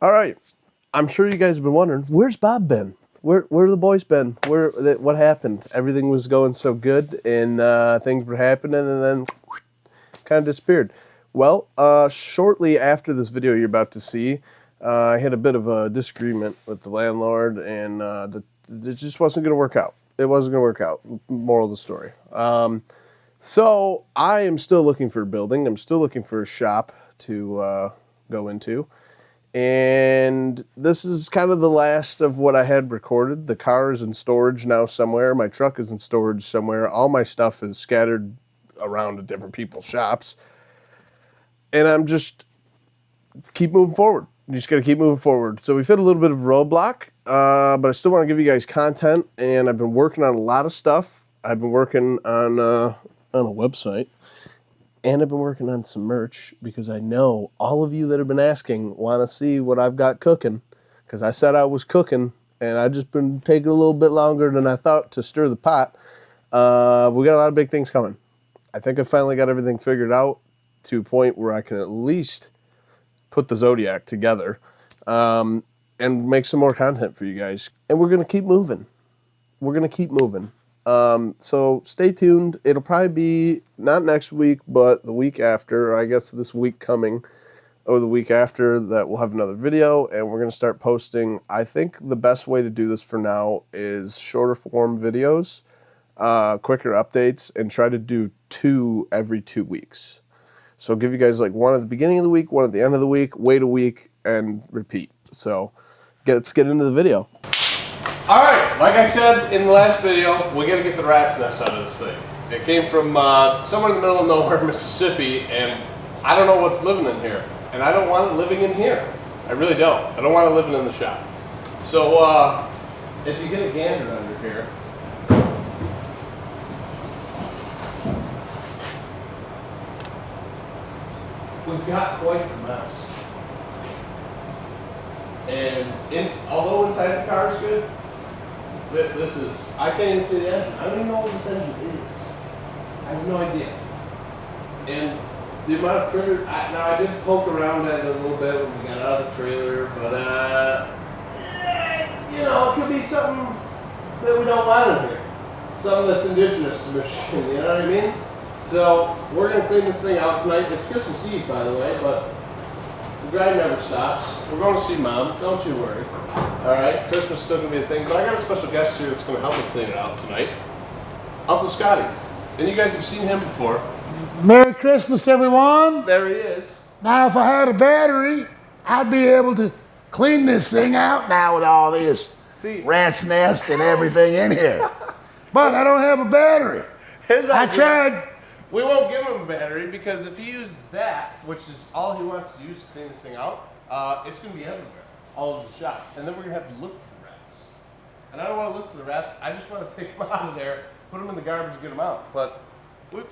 All right. I'm sure you guys have been wondering, where's Bob been? Where the boys been? What happened? Everything was going so good, and things were happening, and then kind of disappeared. Well, shortly after this video you're about to see, I had a bit of a disagreement with the landlord, and it just wasn't going to work out. It wasn't going to work out. Moral of the story. So I am still looking for a building. I'm still looking for a shop to go into. And this is kind of the last of what I had recorded. The car is in storage now somewhere. My truck is in storage somewhere. All my stuff is scattered around to different people's shops. And I'm just keep moving forward. You just got to keep moving forward. So we've hit a little bit of a roadblock, but I still want to give you guys content. And I've been working on a lot of stuff. I've been working on a website. And I've been working on some merch because I know all of you that have been asking want to see what I've got cooking. Because I said I was cooking, and I've just been taking a little bit longer than I thought to stir the pot. We got a lot of big things coming. I think I finally got everything figured out to a point where I can at least put the Zodiac together and make some more content for you guys. And we're going to keep moving. We're going to keep moving. So stay tuned. It'll probably be not next week, but the week after, or I guess this week coming, or the week after, that we'll have another video, and we're going to start posting. I think the best way to do this for now is shorter form videos, quicker updates, and try to do 2 every 2 weeks. So I'll give you guys like one at the beginning of the week, one at the end of the week, wait a week, and repeat. So let's get into the video. All right, like I said in the last video, we got to get the rat's nest out of this thing. It came from somewhere in the middle of nowhere, Mississippi, and I don't know what's living in here. And I don't want it living in here. I really don't. I don't want it living in the shop. So if you get a gander under here, we've got quite the mess. And although inside the car is good, this is, I can't even see the engine. I don't even know what this engine is. I have no idea. And the amount of critter, now I did poke around at it a little bit when we got out of the trailer, but you know, it could be something that we don't want in here. Something that's indigenous to Michigan, you know what I mean? So we're going to clean this thing out tonight. It's Christmas Eve, by the way, but the grind never stops. We're going to see Mom, don't you worry. Alright, Christmas is still going to be a thing, but I got a special guest here that's going to help me clean it out tonight. Uncle Scotty. And you guys have seen him before. Merry Christmas, everyone. There he is. Now, if I had a battery, I'd be able to clean this thing out now with all this rat's nest and everything in here. But I don't have a battery. I tried. We won't give him a battery because if he uses that, which is all he wants to use to clean this thing out, it's going to be everywhere, all over the shop. And then we're going to have to look for the rats. And I don't want to look for the rats. I just want to take them out of there, put them in the garbage, and get them out. But, we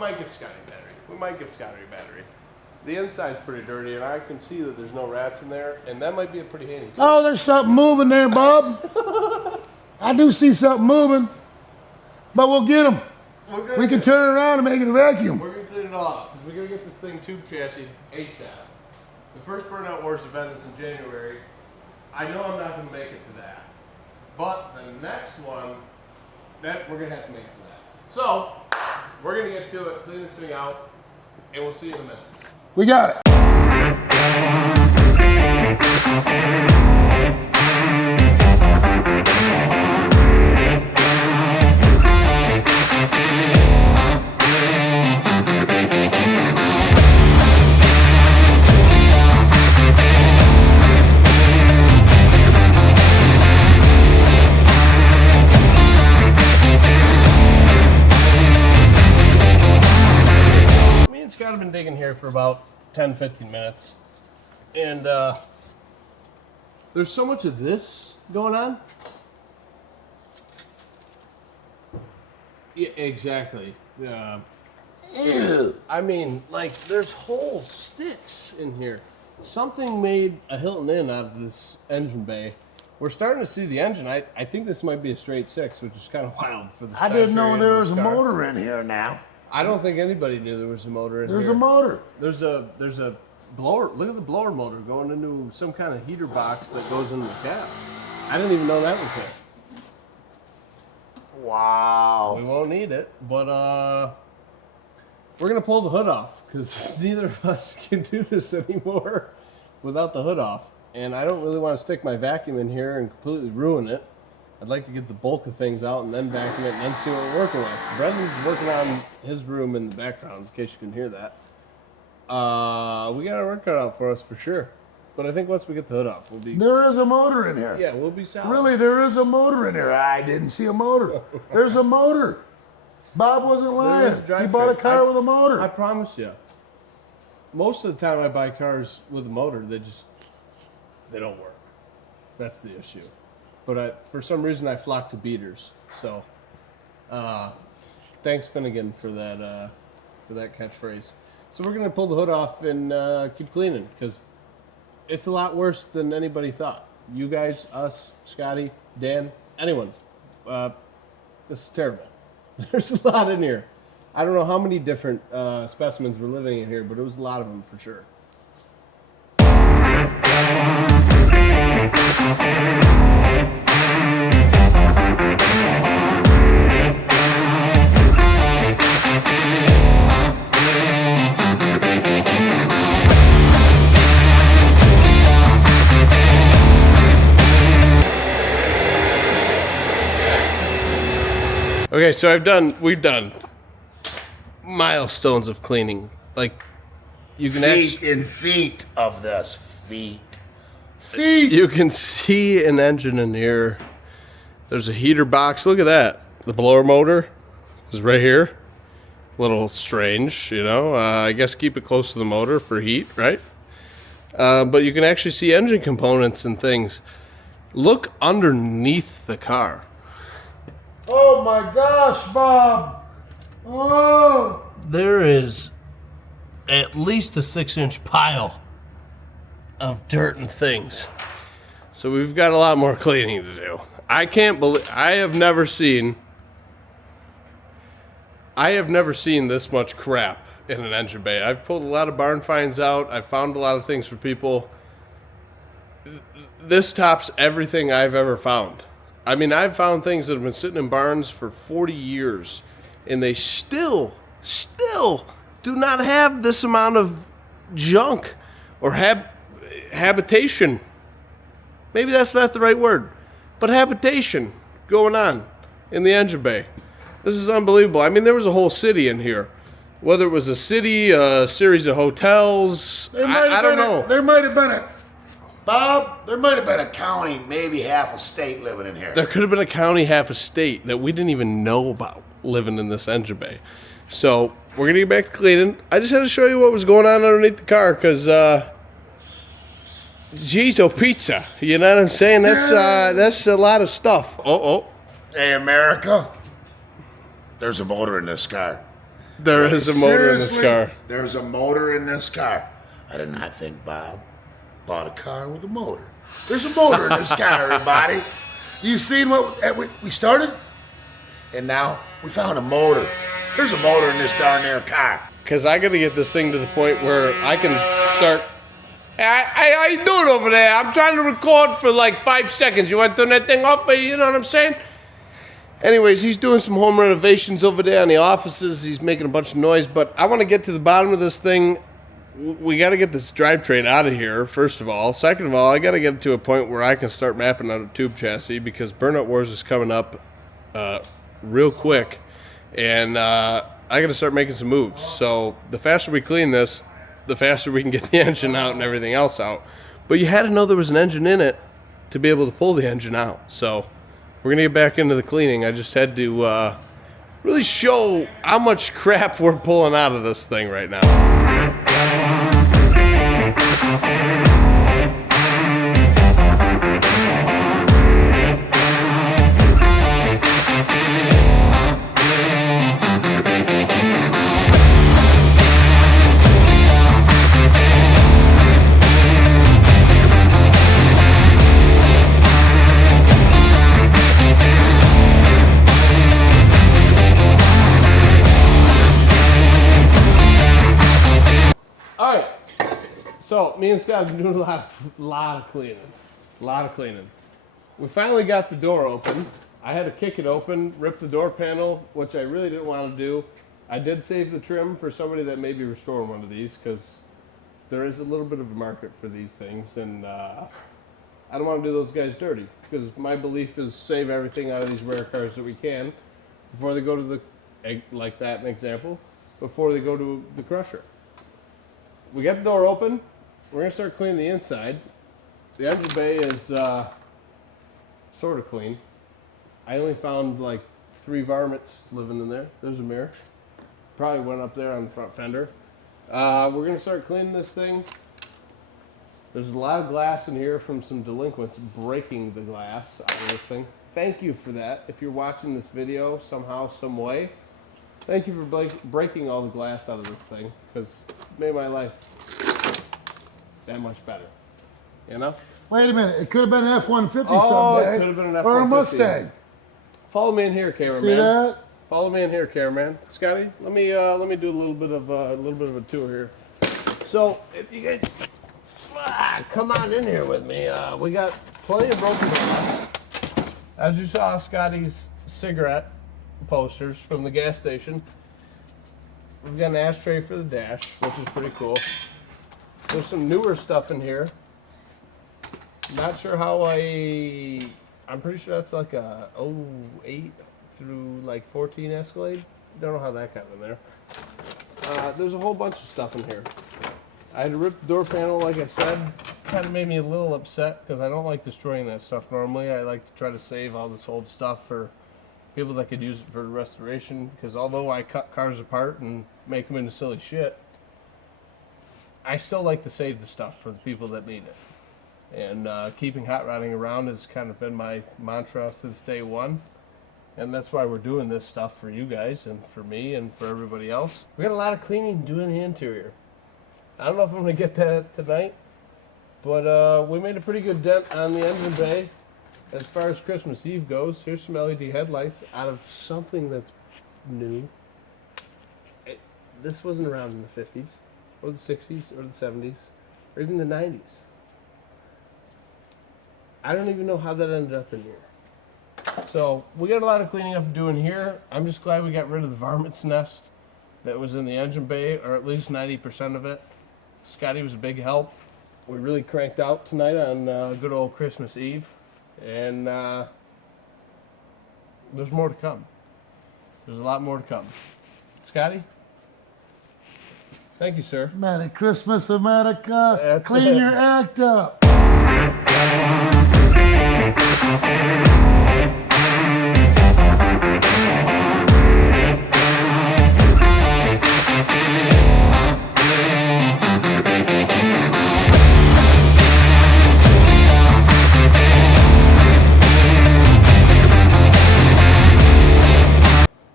might give Scotty a battery. We might give Scotty a battery. The inside's pretty dirty, and I can see that there's no rats in there, and that might be a pretty handy tool. Oh, there's something moving there, Bob. I do see something moving, but we'll get them. We can turn it around and make it a vacuum. We're going to clean it all up, because we're going to get this thing tube chassis ASAP. The first Burnout Wars event is in January. I know I'm not going to make it to that. But the next one, that we're going to have to make it to that. So, we're going to get to it, clean this thing out, and we'll see you in a minute. We got it. I've been digging here for about 10-15 minutes, and there's so much of this going on. Yeah, exactly. I mean, like, there's whole sticks in here. Something made a Hilton Inn out of this engine bay. We're starting to see the engine. I think this might be a straight 6, which is kind of wild for the. I didn't know there was a motor in here now. I don't think anybody knew there was a motor in here. There's a motor. There's a blower. Look at the blower motor going into some kind of heater box that goes into the cab. I didn't even know that was there. Wow. We won't need it, but we're gonna pull the hood off because neither of us can do this anymore without the hood off. And I don't really want to stick my vacuum in here and completely ruin it. I'd like to get the bulk of things out and then vacuum it and then see what we're working with. Brendan's working on his room in the background, in case you can hear that. We got our work cut out for us for sure. But I think once we get the hood off, we'll be... There is a motor in here. Yeah, we'll be solid. Really, there is a motor in here. I didn't see a motor. There's a motor. Bob wasn't lying. He bought a car with a motor. I promise you. Most of the time I buy cars with a motor, they don't work. That's the issue. But for some reason, I flock to beaters. So, thanks Finnegan for that catchphrase. So we're gonna pull the hood off and keep cleaning because it's a lot worse than anybody thought. You guys, us, Scotty, Dan, anyone. This is terrible. There's a lot in here. I don't know how many different specimens were living in here, but it was a lot of them for sure. Okay, so we've done milestones of cleaning. Like, you can feet of this. Feet. You can see an engine in here. There's a heater box. Look at that. The blower motor is right here. A little strange, you know. I guess keep it close to the motor for heat, right? But you can actually see engine components and things. Look underneath the car. Oh my gosh, Bob. Oh. There is at least a 6-inch pile of dirt and things. So we've got a lot more cleaning to do. I can't believe, I have never seen this much crap in an engine bay. I've pulled a lot of barn finds out. I've found a lot of things for people. This tops everything I've ever found. I mean, I've found things that have been sitting in barns for 40 years, and they still do not have this amount of junk or habitation. Maybe that's not the right word, but habitation going on in the engine bay. This is unbelievable. I mean, there was a whole city in here. Whether it was a city, a series of hotels, I don't know. There might have been there might have been a county, maybe half a state living in here. There could have been a county, half a state that we didn't even know about living in this engine bay. So we're going to get back to cleaning. I just had to show you what was going on underneath the car because, geez, pizza. You know what I'm saying? That's a lot of stuff. Hey, America, there's a motor in this car. There is a motor in this car. There's a motor in this car. I did not think Bob bought a car with a motor. There's a motor in this car, everybody. You seen what we started? And now we found a motor. There's a motor in this darn near car. Because I got to get this thing to the point where I can start. Hey, how you doing over there? I'm trying to record for like 5 seconds. You want to turn that thing off? You know what I'm saying? Anyways, he's doing some home renovations over there in the offices. He's making a bunch of noise. But I want to get to the bottom of this thing. We got to get this drivetrain out of here, first of all. Second of all, I got to get to a point where I can start mapping out a tube chassis because Burnout Wars is coming up real quick. And I got to start making some moves. So the faster we clean this, the faster we can get the engine out and everything else out. But you had to know there was an engine in it to be able to pull the engine out. So we're going to get back into the cleaning. I just had to really show how much crap we're pulling out of this thing right now. me and Scott have been doing a lot of cleaning. A lot of cleaning. We finally got the door open. I had to kick it open, rip the door panel, which I really didn't want to do. I did save the trim for somebody that may be restoring one of these, because there is a little bit of a market for these things, and I don't want to do those guys dirty, because my belief is save everything out of these rare cars that we can before they go to the, like that an example, before they go to the crusher. We got the door open. We're going to start cleaning the inside. The engine bay is sort of clean. I only found like 3 varmints living in there. There's a mirror. Probably went up there on the front fender. We're going to start cleaning this thing. There's a lot of glass in here from some delinquents breaking the glass out of this thing. Thank you for that. If you're watching this video somehow, some way, thank you for breaking all the glass out of this thing, because it made my life that much better. You know? Wait a minute. It could have been an F-150 Oh, someday. it could have been an F-150. Or a Mustang. Follow me in here, cameraman. See that? Follow me in here, cameraman. Scotty, let me do a little bit of a tour here. So, if you guys come on in here with me, we got plenty of broken glass. As you saw, Scotty's cigarette posters from the gas station. We've got an ashtray for the dash, which is pretty cool. There's some newer stuff in here. Not sure how I'm pretty sure that's like a 08 through like 14 Escalade. Don't know how that got in there. There's a whole bunch of stuff in here. I had to rip the door panel, like I said. Kind of made me a little upset because I don't like destroying that stuff normally. I like to try to save all this old stuff for people that could use it for restoration, because although I cut cars apart and make them into silly shit, I still like to save the stuff for the people that need it. And keeping hot rodding around has kind of been my mantra since day one. And that's why we're doing this stuff for you guys and for me and for everybody else. We got a lot of cleaning to do in the interior. I don't know if I'm going to get that tonight, but we made a pretty good dent on the engine bay. As far as Christmas Eve goes, here's some LED headlights out of something that's new. This wasn't around in the 50s, or the 60s, or the 70s, or even the 90s. I don't even know how that ended up in here. So we got a lot of cleaning up to do in here. I'm just glad we got rid of the varmint's nest that was in the engine bay, or at least 90% of it. Scotty was a big help. We really cranked out tonight on good old Christmas Eve. And there's more to come. There's a lot more to come. Scotty? Thank you, sir. Merry Christmas, America. That's Clean it. your act up.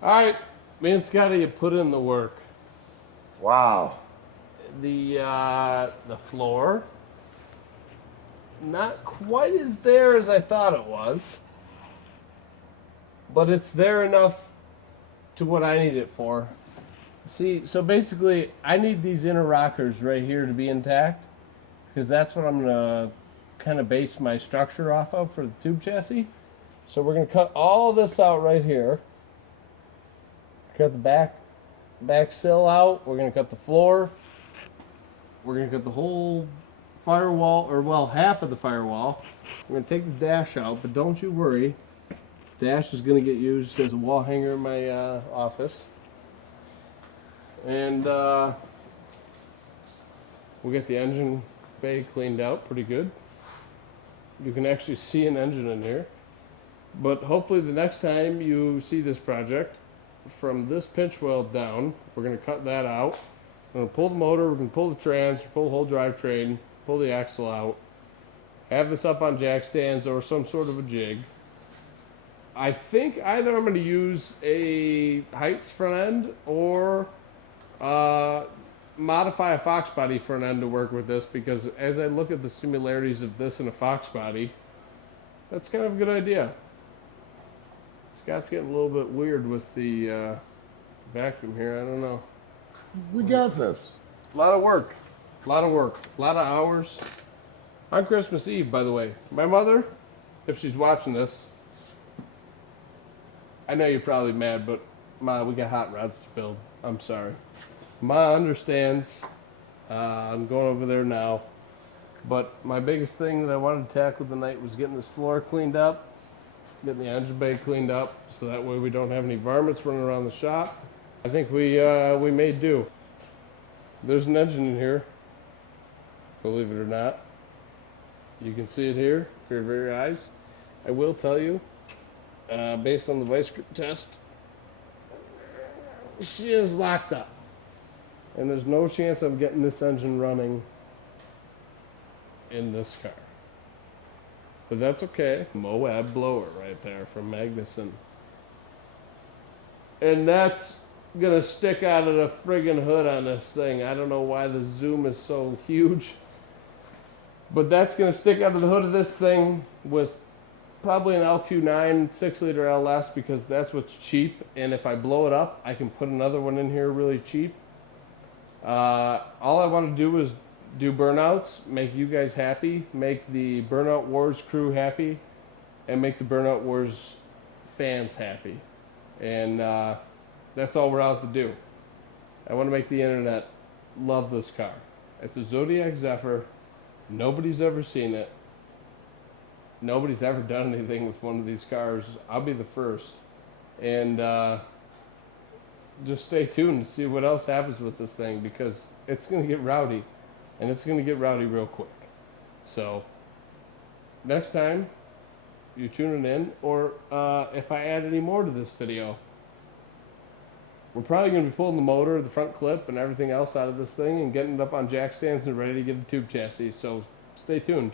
All right, me and Scotty have put in the work. Wow. The floor, not quite as there as I thought it was, but it's there enough to what I need it for. See, so basically, I need these inner rockers right here to be intact, because that's what I'm gonna kind of base my structure off of for the tube chassis. So we're gonna cut all this out right here. Cut the back sill out. We're gonna cut the floor. We're gonna cut the whole firewall, or well, half of the firewall. We're gonna take the dash out, but don't you worry. Dash is gonna get used as a wall hanger in my office. And we'll get the engine bay cleaned out pretty good. You can actually see an engine in here. But hopefully the next time you see this project, from this pinch weld down, we're going to cut that out. We're going to pull the motor, we're going to pull the trans, pull the whole drivetrain, pull the axle out, have this up on jack stands or some sort of a jig. I think either I'm going to use a Heights front end or modify a Fox body front end to work with this, because as I look at the similarities of this and a Fox body, that's kind of a good idea. Scott's getting a little bit weird with the vacuum here. I don't know. We got this. A lot of work. A lot of work, a lot of hours. On Christmas Eve, by the way. My mother, if she's watching this, I know you're probably mad, but Ma, we got hot rods to build. I'm sorry. Ma understands. I'm going over there now. But my biggest thing that I wanted to tackle tonight was getting this floor cleaned up, getting the engine bay cleaned up, so that way we don't have any varmints running around the shop. I think we may do. There's an engine in here, believe it or not. You can see it here for your very eyes. I will tell you, based on the vice grip test, she is locked up. And there's no chance of getting this engine running in this car. But that's okay. Moab blower right there from Magnuson. And that's gonna stick out of the friggin' hood on this thing. I don't know why the zoom is so huge. But that's gonna stick out of the hood of this thing with probably an LQ9 6-liter LS, because that's what's cheap. And if I blow it up, I can put another one in here really cheap. All I want to do is do burnouts, make you guys happy, make the Burnout Wars crew happy, and make the Burnout Wars fans happy. And that's all we're out to do. I want to make the internet love this car. It's a Zodiac Zephyr. Nobody's ever seen it. Nobody's ever done anything with one of these cars. I'll be the first. And just stay tuned to see what else happens with this thing, because it's going to get rowdy. And it's going to get rowdy real quick. So, next time you're tuning in, or if I add any more to this video, we're probably going to be pulling the motor, the front clip, and everything else out of this thing and getting it up on jack stands and ready to get a tube chassis. So, stay tuned.